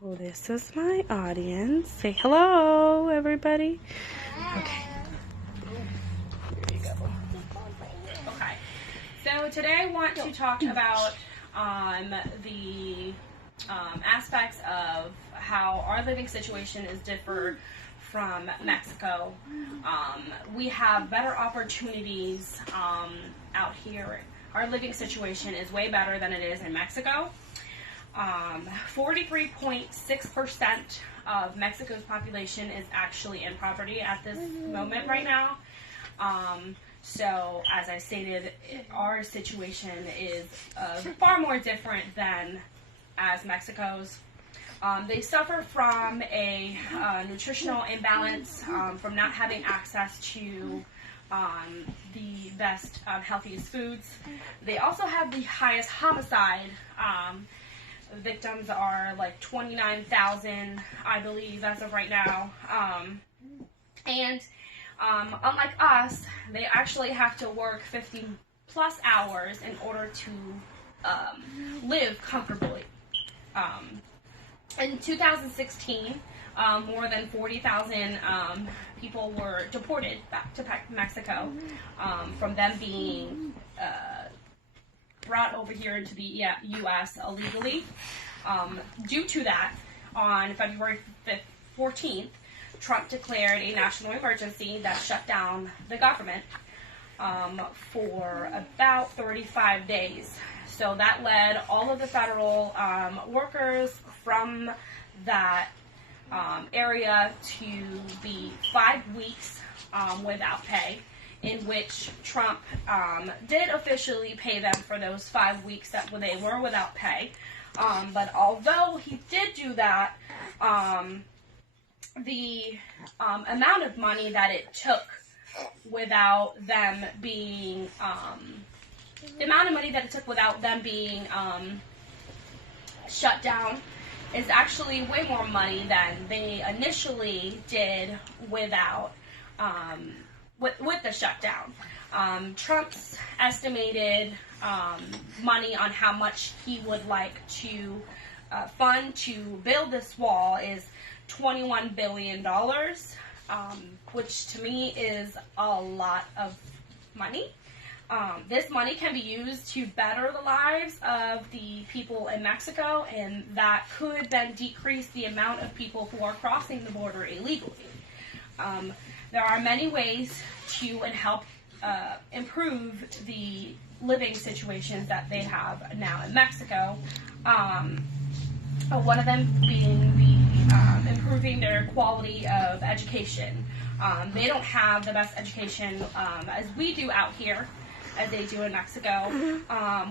Well, this is my audience. Say hello, everybody. Okay. There you go. Okay. So today I want to talk about the aspects of how our living situation is different from Mexico. We have better opportunities out here. Our living situation is way better than it is in Mexico. 43.6% of Mexico's population is actually in poverty at this moment right now. So, as I stated, our situation is far more different than as Mexico's. They suffer from a nutritional imbalance, from not having access to the best, healthiest foods. They also have the highest homicide. Victims are like 29,000, I believe, as of right now. Unlike us, they actually have to work 50 plus hours in order to live comfortably. In 2016, more than 40,000 people were deported back to Mexico from them being brought over here into the U.S. illegally. Due to that, on February 14th, Trump declared a national emergency that shut down the government for about 35 days. So that led all of the federal workers from that area to be 5 weeks without pay, in which Trump did officially pay them for those 5 weeks that they were without pay. But although he did do that, the amount of money that it took without them being shut down is actually way more money than they initially did without with the shutdown. Trump's estimated money on how much he would like to fund to build this wall is $21 billion, which to me is a lot of money. This money can be used to better the lives of the people in Mexico, and that could then decrease the amount of people who are crossing the border illegally. There are many ways to help improve the living situations that they have now in Mexico. One of them being the improving their quality of education. They don't have the best education as we do out here, as they do in Mexico.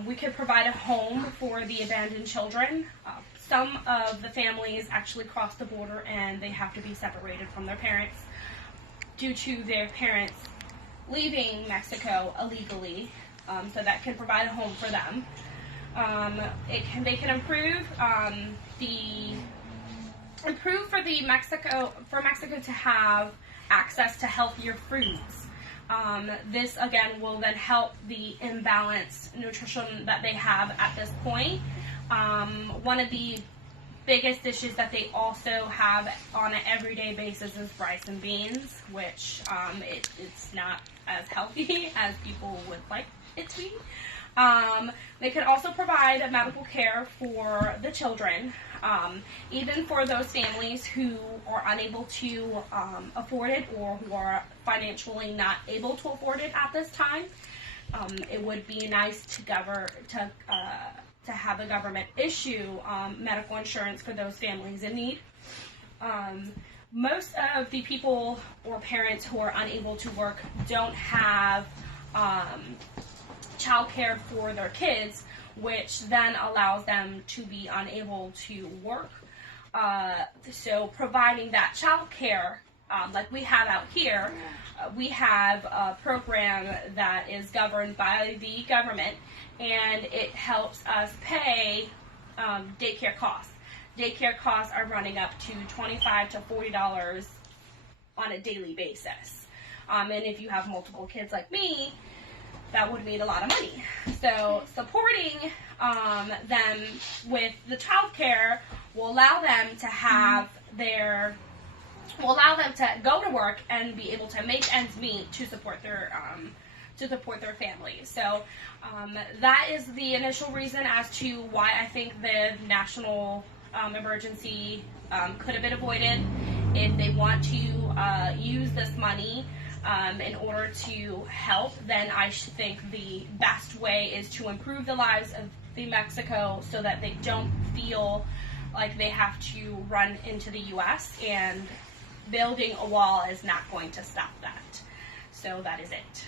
We could provide a home for the abandoned children. Some of the families actually cross the border and they have to be separated from their parents due to their parents leaving Mexico illegally, so that can provide a home for them. They can improve for Mexico to have access to healthier foods. This again will then help the imbalanced nutrition that they have at this point. One of the biggest dishes that they also have on an everyday basis is rice and beans, which it's not as healthy as people would like it to be. They can also provide medical care for the children, even for those families who are unable to afford it or who are financially not able to afford it at this time. It would be nice to have the government issue medical insurance for those families in need. Most of the people or parents who are unable to work don't have child care for their kids, which then allows them to be unable to work. So providing that child care, like we have out here, we have a program that is governed by the government, and it helps us pay daycare costs. Daycare costs are running up to $25 to $40 on a daily basis. And if you have multiple kids like me, that would mean a lot of money. So supporting them with the child care will allow them to have will allow them to go to work and be able to make ends meet to support their families. So that is the initial reason as to why I think the national emergency could have been avoided. If they want to use this money in order to help, then I think the best way is to improve the lives of the Mexico so that they don't feel like they have to run into the U.S., and building a wall is not going to stop that. So that is it.